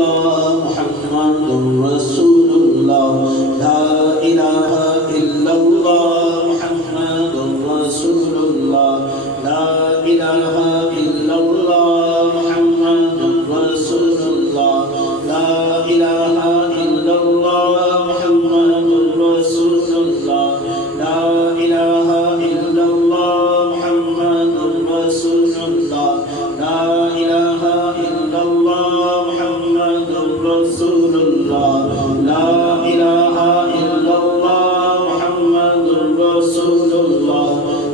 illallah Muhammadur Rasulullah. La ilahe illallah Muhammadur Rasulullah. La ilahe illallah Muhammadur Rasulullah. La ilahe illallah Muhammadur Rasulullah. La ilahe illallah Muhammadur Rasulullah. La ilahe illallah Muhammadur Rasulullah. La ilahe illallah Muhammadur Rasulullah.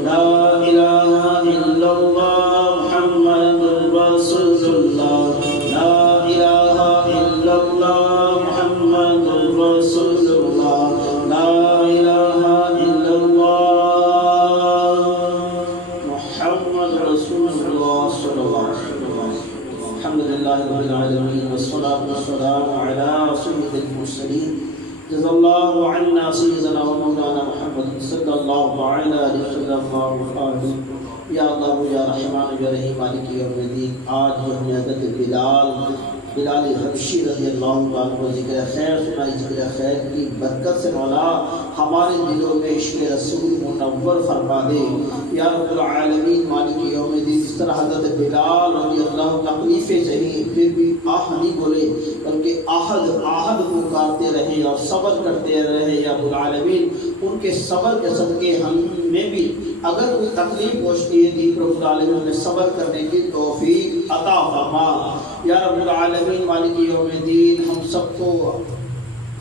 La ilahe illallah Muhammadur Rasulullah. La ilahe illallah Muhammadur Rasulullah. La ilahe illallah Muhammadur Rasulullah sallallahu alaihi wasallam. Alhamdulillahi rabbil alamin wassalatu wassalamu ala sayyidil mursalin. Jazallahu anna sayyidina wa maulana Muhammad sallallahu alaihi wasallam wa alihi. Ya Allah ya Rahman ya Rahim Maliki yawmiddin. آج ہم نے حضرت بلال حبشی رضی اللہ عنہ کو ذکر خیر سنائی. ذکر خیر کی برکت سے مولا ہمارے دلوں میں عشق رسول منور فرما دے یا رب العالمین مالک یوم الدین. اس طرح حضرت بلال رضی اللہ عنہ تکلیفیں سہی پھر بھی آہ نہیں بولے بلکہ آہد پکارتے رہے اور صبر کرتے رہے. یا رب العالمین ان کے صبر کے صدقے ہمیں بھی اگر کوئی تکلیف پہنچتی ہے دی رب العالمین ہمیں صبر کرنے کی توفیق عطا فرما. یا رب العالمین مالک یوم الدین ہم سب کو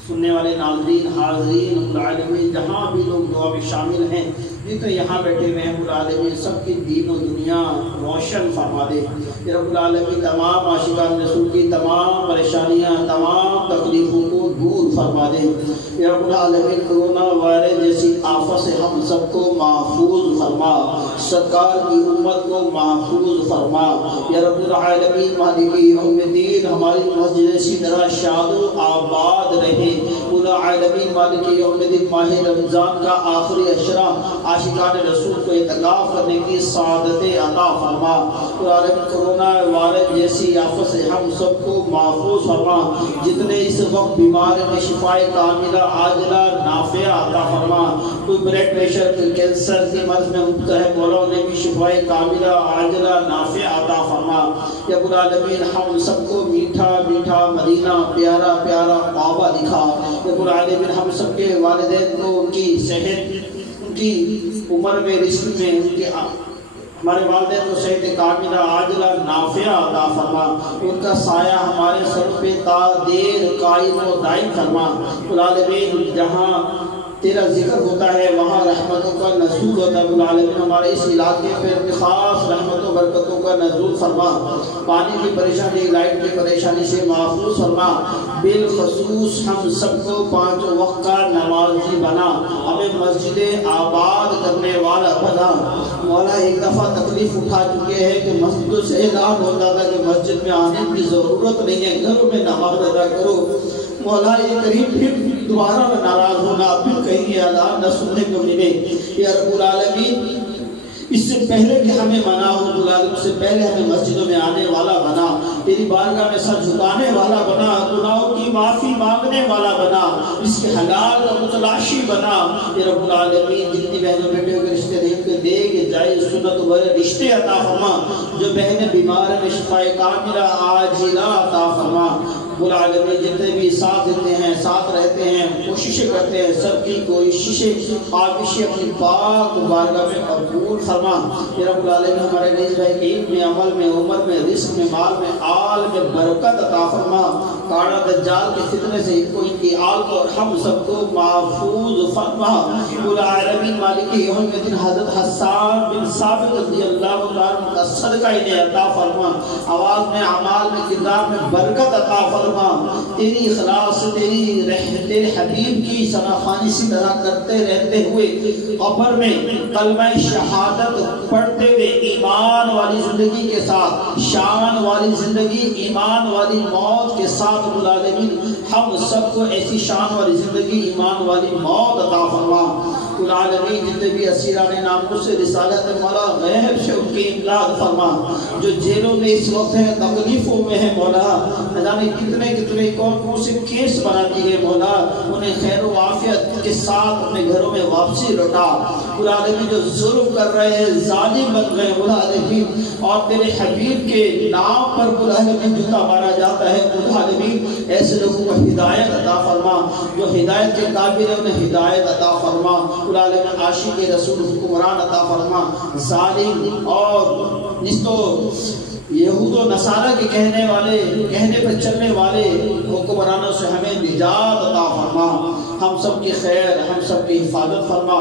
سننے والے ناظرین حاضرین رب العالمین جہاں بھی لوگ دعا میں شامل ہیں جتنے یہاں بیٹھے ہوئے ہیں رب العالمین سب کی دین و دنیا روشن فرما دے. یا رب العالمین تمام عاشقان رسول کی تمام پریشانیاں تمام تکلیفوں کو دور فرما دے. یا رب العالمین کرونا وائرس جیسی آفت سے ہم سب کو محفوظ فرما. سرکار کی امت کو محفوظ فرما. یا رب العالمین مالک یوم الدین ہماری مسجد اسی طرح شاد و آباد رہے. رب العالمین مالک یوم الدین ماہ رمضان کا آخری عشرہ عاشقان رسول کو اعتکاف کرنے کی سعادت عطا فرما. قرآن کرونا وائرس جیسی آفت سے ہم سب کو محفوظ فرما. جتنے اس وقت بیمار میں شفائے کاملہ عاجلہ نافعہ عطا فرما. کوئی بلڈ پریشر کوئی کینسر کے مرض میں مبتلا ہے مولا نے بھی شفائے کاملہ عاجلہ نافعہ عطا فرما. یا رب العالمین ہم سب کو میٹھا میٹھا مدینہ پیارا پیارا کعبہ دکھا. یا رب العالمین ہم سب کے والدین کو ان کی صحت کی عمر میں رزق میں ان کی ہمارے والدین کو صحت کاملہ عاجلہ نافعہ عطا فرما. ان کا سایہ ہمارے سر پہ تا دیر قائم و دائم فرما. العالمین جہاں تیرا ذکر ہوتا ہے وہاں رحمتوں کا نزول ہوتا ہے. العالمین ہمارے اس علاقے پر خاص رحمتوں برکتوں کا نزول فرما. پانی کی پریشانی لائٹ کی پریشانی سے محفوظ فرما. بالخصوص ہم سب کو 5 وقت کا نمازی بنا. ہمیں مسجد آباد کرنے والا بنا. مولا ایک دفعہ تکلیف اٹھا چکے ہیں کہ مسجد سے اعلان ہوتا تھا کہ مسجد میں آنے کی ضرورت نہیں ہے گھروں میں نماز ادا کرو. مولا یہ کریم پھر دوبارہ ناراض ہونا پھر کہیں یہ اعلان نہ سننے کو ملے. یا رب العالمین اس سے پہلے کہ ہمیں منع ہو اس سے پہلے ہمیں مسجدوں میں آنے والا بنا. تیری بارگاہ میں سر جھکانے والا بنا. گناہوں کی معافی مانگنے والا بنا. اس کے حلال کا متلاشی بنا. یا رب العالمین جتنی بہنوں بیٹے ہو کے رشتے دے کے دے کہ جائز سنت والے رشتے عطا فرما. جو بہنیں بیمار ہیں شفائے کاملہ عاجلہ عطا فرما. العالمین جتنے بھی ساتھ دیتے ہیں ساتھ رہتے ہیں کوششیں کرتے ہیں سب کی کوششیں خواہشیں اپنی پاک بارگاہ میں قبول فرما. یا رب العالمین ہمارے نیز بھائی کے علم میں عمل میں عمر میں رزق میں مال میں آل میں برکت عطا فرما. کاڑا دجال کے فتنے سے ان کو ان کی آل کو اور ہم سب کو محفوظ فرما. العالمین مالک یوم الدین حضرت حسان بن ثابت رضی اللہ عنہ کا صدقہ انہیں عطا فرما. آواز میں اعمال میں کردار میں برکت عطا فرما. تیری اخلاص تیرے حبیب کی ثناخوانی سی طرح کرتے رہتے ہوئے قبر میں کلمہ شہادت پڑھتے ہوئے ایمان والی زندگی کے ساتھ شان والی زندگی ایمان والی موت کے ساتھ العالمین ہم سب کو ایسی شان والی زندگی ایمان والی موت عطا فرما. العالمین جتنے بھی اسیران ناموس سے رسالت مولا غیب سے ان کی امداد فرما، جو جیلوں میں اس وقت ہے تکلیفوں میں ہے مولا، نہ جانے کتنے کتنے کون سے کیس بنا دیے مولا، انہیں خیر و عافیت کے ساتھ اپنے گھروں میں واپسی لوٹا۔ العالمین جو ظلم کر رہے ہیں ظالم بن گئے العالمین، اور تیرے حبیب کے نام پر العالمین جوتا مارا جاتا ہے العالمین، ایسے لوگوں کو ہدایت عطا فرما، جو ہدایت کے قابل ہے انہیں ہدایت عطا فرما العالمین، عاشق رسول حکمران عطا فرما، ظالم اور نستو یہود و نصارہ کے کہنے پر چلنے والے حکمرانوں سے ہمیں نجات عطا فرما، ہم سب کی خیر، ہم سب کی حفاظت فرما،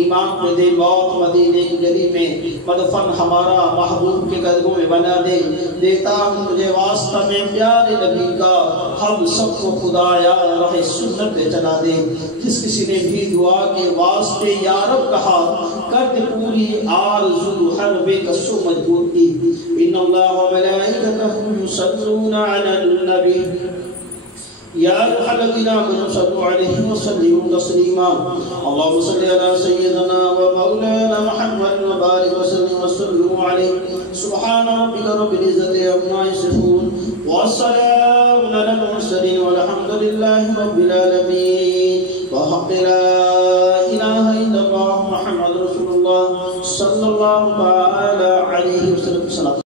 ایمان کو دے، موت مدینے کی گلی میں مدفن ہمارا محبوب کے قدموں میں بنا دے، دیتا ہوں تجھے واسطہ میں پیارے نبی کا، ہم سب کو خدا یا راہ سنت پہ چلا دے۔ جس کسی نے بھی دعا کے واسطے یا رب کہا، کر دے پوری آرزو ہر بے کسو مجبور کی۔ ان اللہ و ملائکتہ یصلون علی النبی یا ایھا الذین آمنوا صلوا علیہ وسلموا تسلیما، اللهم صل علی سیدنا و مولانا محمد و بارک وسلم وسلم علیہ، سبحان ربک رب العزۃ عما یصفون والسلام علی المرسلین والحمد للہ رب العالمین، بحق لا الہ الا اللہ محمد رسول اللہ صلی اللہ علیہ